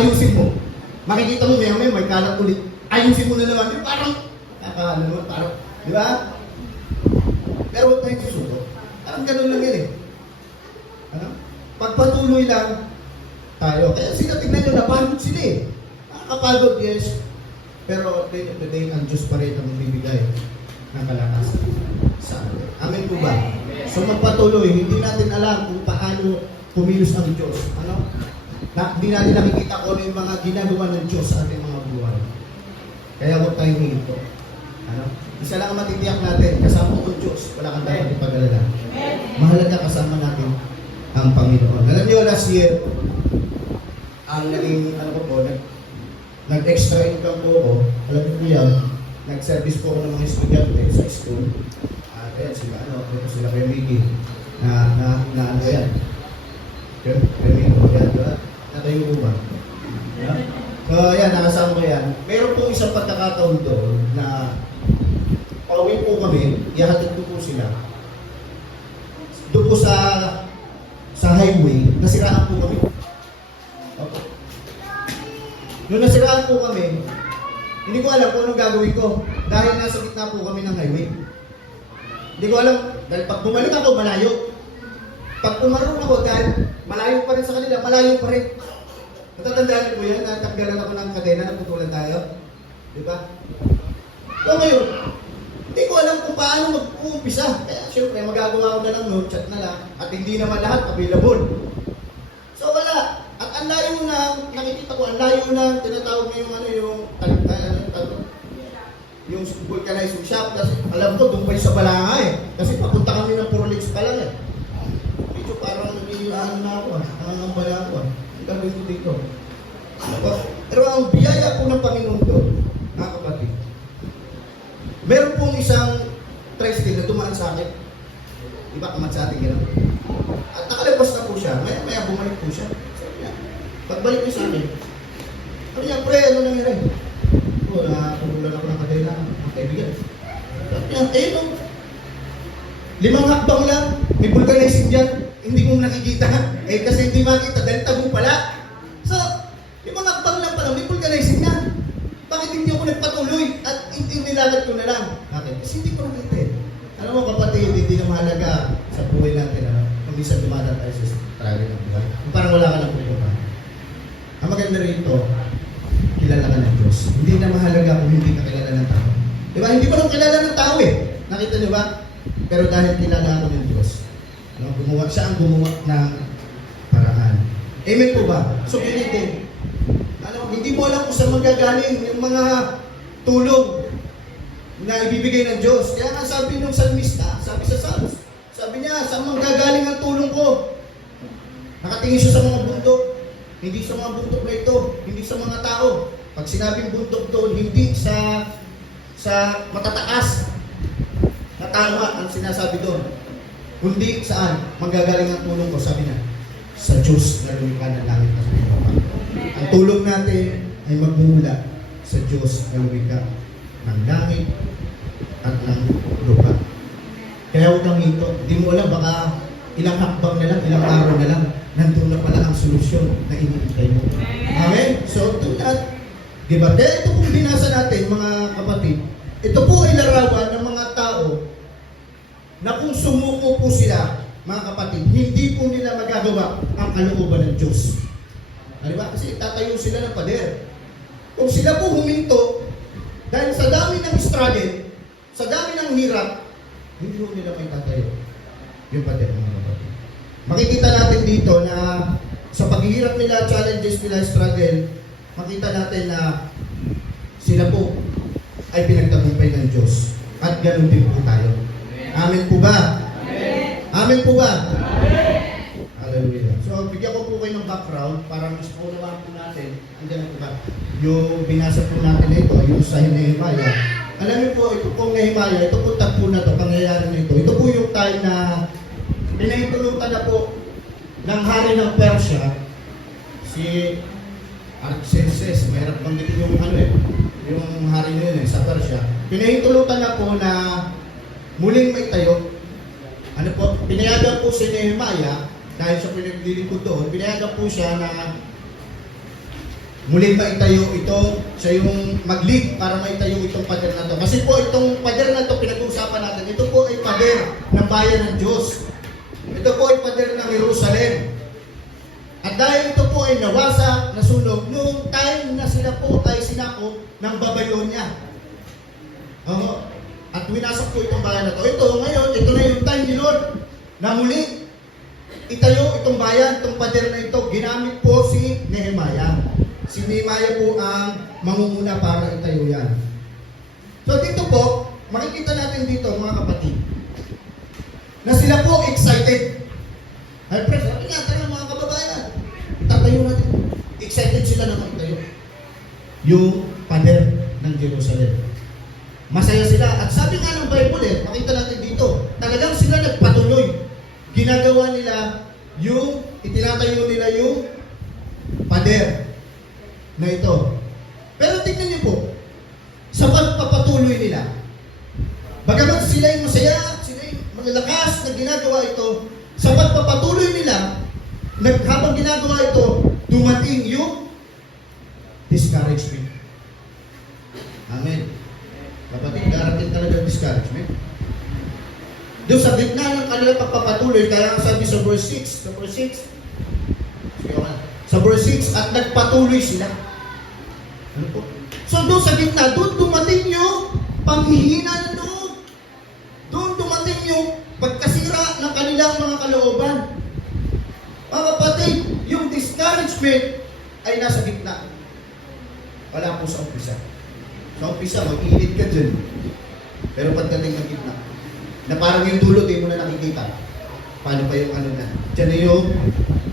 ayusin mo. Makikita mo may kalat ulit. Ayusin mo na naman. Di parang, naman, parang, di ba? Pero huwag tayong susuko. Parang ganun lang yan eh. Ano? Pagpatuloy lang tayo. Kaya sila, tignan nyo, napagod sila eh. Nakakapagod, yes. Pero at the end of the day, ang Diyos pa rin ang bibigay ng kalakasan sa atin. Amen po ba? So magpatuloy, hindi natin alam kung paano kumilos ang Diyos. Ano? Hindi natin nakikita kung ano yung mga ginagawa ng Diyos sa ating mga buhay. Kaya huwag tayong hinto. Ano? Isa lang ang matitiyak natin, kasama ko ang Diyos, wala kang dapat ipag-alala. Mahalaga kasama natin ang Panginoon. Alam niyo, last year, ang naging, nag-extra income po ako, alam niyo po yan, nag-service po ako ng mga estudyante sa school. At ayan, sila kay Mickey, na ano yan. Kay Mickey, yan, natayo ko ba? Yeah? So, ayan, nakasama ko yan. Meron pong isang pagkakataon doon na pauwi po kami, ihahatid ko po sila. Doon po sa highway, nasiraan po kami. Okay. Noong nasiraan po kami, hindi ko alam kung anong gagawin ko dahil nasa gitna po kami ng highway. Hindi ko alam, dahil pag bumalik ako, malayo. Pag pumaroon ako, dahil malayo pa rin sa kanila, malayo pa rin. Natatandaan niyo po yan, natanggalan ako ng kadena, naputulan tayo. Di ba? So ngayon, hindi ko alam kung paano mag-uumpisa. Kaya syempre, magagawa ko na lang note, chat na lang, at hindi naman lahat available. So wala. At ang layo na, nakikita ko, ang layo na, tinatawag na yung vulcanizing shop. Kasi alam ko, doon pa sa Balanga eh. Kasi papunta kami ng Purlix pa lang eh. Medyo parang nagiging na ako ang bala ko Ang gagawin ko dito. Pero ang biyaya po ng Panginoon doon, mga kapatid, meron pong isang tricycle na tumaan sa akin. Iba kamat sa atin gano'n. At nakalabas na po siya. Maya bumalik po siya. Pagbalik niya sa akin, sabi niya, pre, ano nangyari? Napurulan ako ng kadena, mga kaibigan. Sabi niya, 5 hakbang lang, may vulcanizing dyan, hindi mo nakikita. Kasi hindi makita, dahil tagong pala. So, 5 hakbang lang pala, may vulcanizing na. Bakit hindi ako nagpatuloy at nilalat ko na lang? Bakit? Kasi hindi ko nakita eh. Alam mo kapatid, hindi na mahalaga sa buhay natin, kung minsan dumadaan tayo sa struggle ng buhay. Parang wala ka lang pupunta. Ang maganda rito, kilala ka ng Diyos. Hindi na mahalaga kung hindi ka kilala ng tao. Diba? Hindi ko lang kilala ng tao eh. Nakita niyo ba? Pero dahil kilala ako ng Diyos, siya ang gumawa ng paraan. Amen po ba? So, pilitin. Hindi mo alam kung saan magagaling yung mga tulong na ibibigay ng Diyos. Kaya nga sabi ng salmista, sabi sa Psalms, sabi niya, saan manggagaling ang tulong ko? Nakatingin siya sa mga bundok. Hindi sa mga bundok na ito, hindi sa mga tao. Pag sinabing bundok doon, hindi sa matataas na tama ang sinasabi doon. Kundi saan? Manggagaling ang tulong ko, sabi niya, sa Diyos na lumikha ng langit at lupa. Ang tulong natin ay magmumula sa Diyos na lumikha ng langit at ng lupa. Kaya huwag kang hito. Hindi mo alam, baka ilang hakbang na lang, ilang araw na lang, nandun na pala ang solusyon na iniintay mo. Amen? So, tulad, diba? Kaya ito pong binasa natin, mga kapatid, ito po ay larawan ng mga tao na kung sumuko po sila, mga kapatid, hindi po nila magagawa ang kalooban ng Diyos. Diba? Kasi tatayo sila ng pader. Kung sila po huminto, dahil sa dami ng struggle, sa dami ng hirap, hindi po nila may tatayo yung pader, mga kapatid. Makikita natin dito na sa paghihirap nila, challenges nila, struggle, makita natin na sila po ay pinagtagumpay ng Diyos. At ganun din po tayo. Amen po ba? Amen, Amen po ba? Amen. Hallelujah. So, bigyan ko po kayo ng background para mas maunawaan po natin. Andiyan po ba? Yung binasa po natin ito, yung sa Nehemiah. Alam niyo po, ito pong Nehemiah, ito po tagpo na ito, pangyayari na ito. Ito po yung time na pinahintulutan na po ng hari ng Persia, si Artaxerxes, mahirap banggitin yung yung hari na yun sa Persia. Pinahintulutan na po na muling may tayo. Pinayagan po si Nehemiah, dahil sa pinaglilingkod doon, pinayagan po siya na muli maitayo ito, siya yung mag-lead para maitayo itong pader na to. Kasi po itong pader na to, pinag-uusapan natin, ito po ay pader ng bayan ng Diyos. Ito po ay pader ng Jerusalem. At dahil ito po ay nawasak, nasunog, noong time na sila po ay sinakop ng Babylonia. At winasak po itong bayan na to. Ito ngayon, ito na yung time ni Lord na muli itayo itong bayan, itong pader na ito. Ginamit po si Nehemiah. Si Nehemiah po ang mangunguna para itayo yan. So dito po, makikita natin dito mga kapatid, na sila po excited. Ay, press, sabi nga, tara mga kababayan, itatayo natin. Excited sila na maitayo yung pader ng Jerusalem. Masaya sila. At sabi nga ng Bible, makita natin dito, talagang sila nagpatuloy. Ginagawa nila yung, itinatayo nila yung pader na ito. Pero tingnan niyo po, sa pagpapatuloy nila, bagamat sila yung masaya, sila yung malalakas na ginagawa ito, sa pagpapatuloy nila, habang ginagawa ito, dumating yung discouragement. Amen. Kapatid, darating talaga discouragement. Doon sa gitna ng kanilang pagpapatuloy, kaya sabi sa verse 6, sa verse 6, at nagpatuloy sila. Ano po? So doon sa gitna, doon dumating yung panghihina ng loob. Doon dumating yung pagkasira ng kanilang mga kalooban. Mga kapatid, yung discouragement ay nasa gitna. Wala po sa umpisa. Sa umpisa, mag-iinit ka dyan. Pero pagdating ng gitna, na parang yung dulo, di mo na nakikita. Paano pa yung ano na? Diyan na yung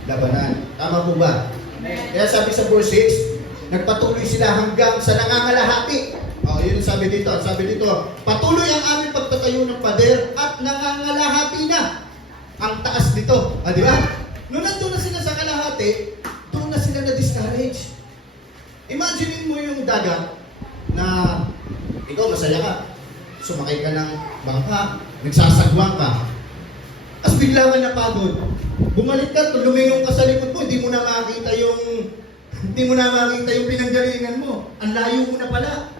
labanan. Tama po ba? Kaya sabi sa verse 6, nagpatuloy sila hanggang sa nangangalahati. Yun ang sabi dito. Sabi dito, patuloy ang aming pagtatayo ng pader at nangangalahati na ang taas nito. Di ba? Noong nandun na sila sa kalahati, doon na sila na-discourage. Imagine mo yung dagat na ikaw masaya ka. Sumakay ka ng bangka, nagsasagwang ka. Tapos bigla ka napagod. Bumalik ka, lumingon ka sa likod mo, hindi mo na makita yung pinanggalingan mo. Ang layo mo na pala.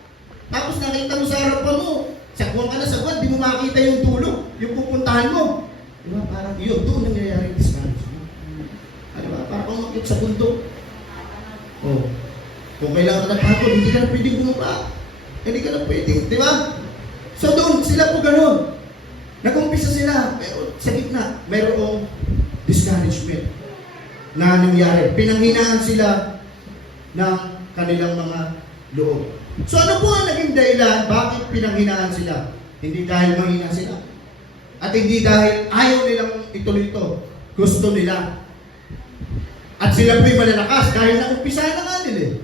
Tapos nakita mo sa harapan mo, sagwang ka na sagwang, hindi mo makita yung dulo, yung pupuntahan mo. Diba? Parang yun, doon nangyayari discouragement. Diba? Parang umakit sa bundok. Kung kailangan ka napagod, hindi ka na pwedeng bumaba. Hindi ka na pwedeng, di ba? So doon, sila po ganun. Nag-umpisa sila, pero sa gitna, mayroong discouragement na nangyari. Pinanghinaan sila ng kanilang mga loob. So ano po ang naging dahilan? Bakit pinanghinaan sila? Hindi dahil manghina sila. At hindi dahil ayaw nilang ituloy ito. Gusto nila. At sila po'y malalakas dahil nag-umpisa na nga nila.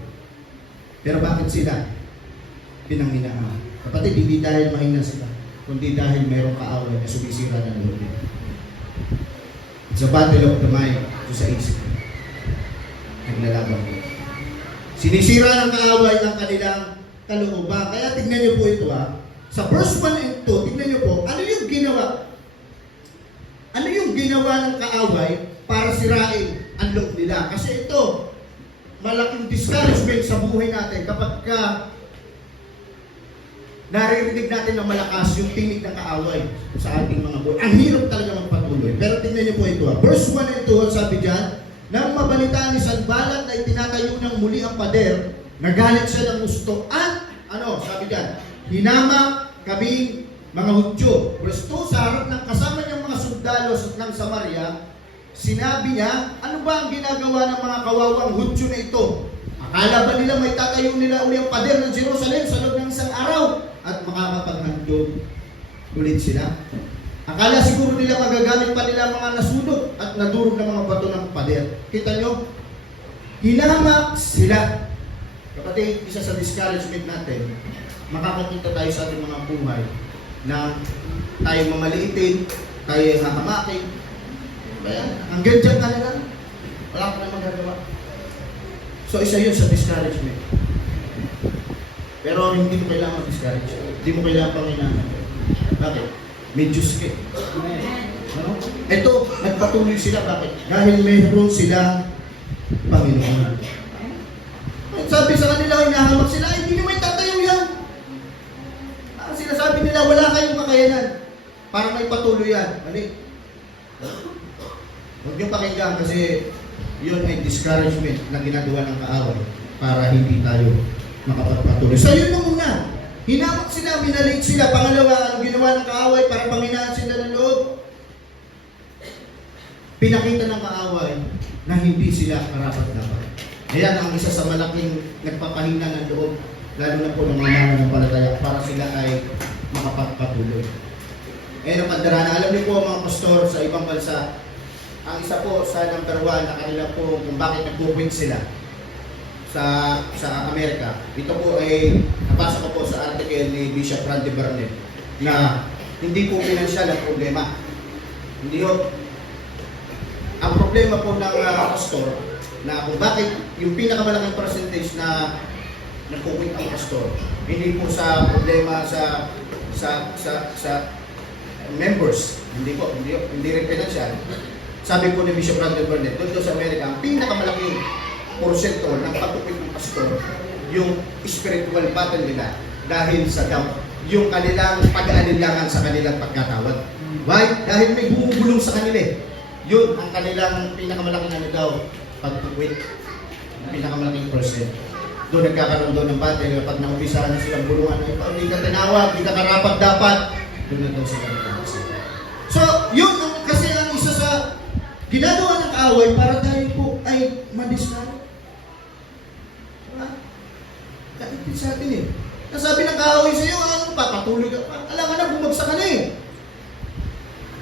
Pero bakit sila pinanghinaan? Kapatid, hindi dahil mahina sila, kundi dahil mayroong kaaway na sumisira ng loob nila. It's a battle of the mind. Ito sa isip. Naglalaban ko. Sinisira ng kaaway ng kanilang kalooban. Kaya tignan niyo po ito Sa verse 1 and 2, tignan niyo po, ano yung ginawa? Ano yung ginawa ng kaaway para sirain ang loob nila? Kasi ito, malaking discouragement sa buhay natin kapag naririnig natin ng malakas yung tinig ng kaaway sa ating mga buhay. Ang hirap talaga magpatuloy. Pero tingnan niyo po ito. Verse 1 and 2, sabi dyan, nang mabalitaan ni Sanballat na itinatayo ng muli ang pader, nagalit siya ng gusto. At, sabi dyan, hinamak kami mga Hudyo. Verse 2, sa harap ng kasama niyang mga sundalo ng Samaria, sinabi niya, ano ba ang ginagawa ng mga kawawang Hudyo na ito? Akala ba nila may tatayo nila uli ang pader ng Jerusalem sa loob ng isang araw at makakapaghandog ulit sila? Akala siguro nila magagamit pa nila mga nasunog at nadurog na mga bato ng pader. Kita nyo? Hinamak sila. Kapatid, isa sa discouragement natin, makakakita tayo sa ating mga buhay na tayo mamaliitin, tayo hahamakin. Kaya, hanggang dyan ka na lang. Wala ka na magagawa. So, isa yun sa discouragement. Pero hindi mo kailangan discourage. Hindi mo kailangan panginahan. Bakit? May Diyos ka. Ito, nagpatuloy sila. Bakit? Dahil mayroon silang Panginoon. sila, hindi naman tatayo yan. Ang sinasabi nila, wala kayong kakayanan para may patuloy yan. Mali. Huwag niyong pakinggan kasi yun ay discouragement na ginagawa ng kaaway para hindi tayo makapagpatuloy. So yun na muna. Hinamak sila, minalate sila. Pangalawa, ang ginawa ng kaaway para panghinaan sila ng loob? Pinakita ng kaaway na hindi sila karapat-dapat. Ayan ang isa sa malaking nagpapahina ng loob, lalo na po ng mga nananampalataya para sila ay makapagpatuloy. Ang pandarana, alam niyo po mga pastor sa ibang bansa, ang isa po sa number 1 na kanila po kung bakit nag-quit sila sa Amerika. Ito po ay nabasa ko po sa article ni Bishop Randy Burnett na hindi po pinansyal ang problema. Hindi ho. Ang problema po ng pastor na kung bakit yung pinakamalaking percentage na nag-quit ang pastor, hindi po sa problema sa members, hindi rin financial. Sabi po ni Bishop Randy Burnett, doon sa Amerika, ang pinakamalaking porsyento ng pagkupit ng pastor, yung spiritual battle nila dahil sa doubt, yung kanilang pag-aalinlangan sa kanilang pagkatawad. Why? Dahil may bumubulong sa kanila eh. Yun ang kanilang pinakamalaking ano daw, pagkukwit. Pinakamalaking percent. Doon nagkakaroon doon ng battle. Kapag naumpisa na silang bulungan, hindi ka tinawag, hindi ka karapat dapat. Doon na daw sila nagkakasin. So, yun kasi ang isa sa ginagawa ng kaaway para tayo po ay madiscard. Diba? Kaipit sa atin eh. Nasabi ng kaaway sa iyo, ano pa, patuloy ka pa. Alam ka na, bumagsak ka na eh.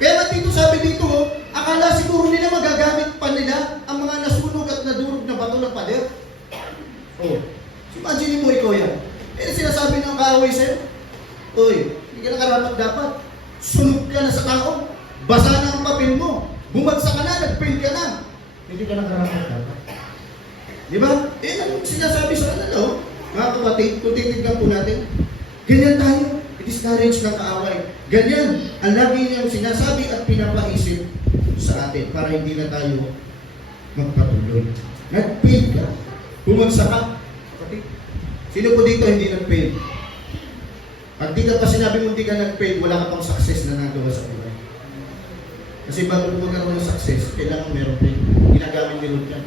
Kaya nga dito, sabi dito, akala siguro nila magagamit pa nila ang mga nasunog at nadurog na bato ng pader. Oh, imagine mo ikaw yan. Sinasabi ng kaaway sa'yo, uy, hindi ka na karapat dapat. Sunog ka na sa tao. Basa na ang papel mo. Bumagsak ka na, nag-fail ka na. Hindi ka na karapat dapat. Di ba? Ang sinasabi sa kanila, mga kapatid, kung titignan po natin, ganyan tayo. I-discourage ng kaaway. Ganyan ang lagi niyang sinasabi at pinapaisip sa atin para hindi na tayo magpatuloy. Nag-fail ka. Bumagsak ka. Kapatid, sino po dito hindi nag-fail? Pag di ka pa sinabi mo hindi ka nag-fail, wala ka pang success na nagawa sa buhay. Kasi bago magkaroon ng success, kailangan meron fail. Ginagamit ni Lord yan.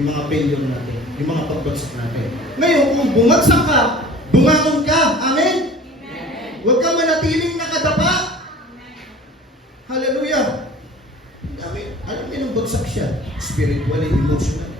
Yung mga failure natin, yung mga pagbagsak natin. Ngayon, kung bumagsak ka, bumangon ka. Amen? Huwag kang manatiling nakadapa. Hallelujah. Amen. Alam niyo nung bagsak siya? Spiritually, emotional.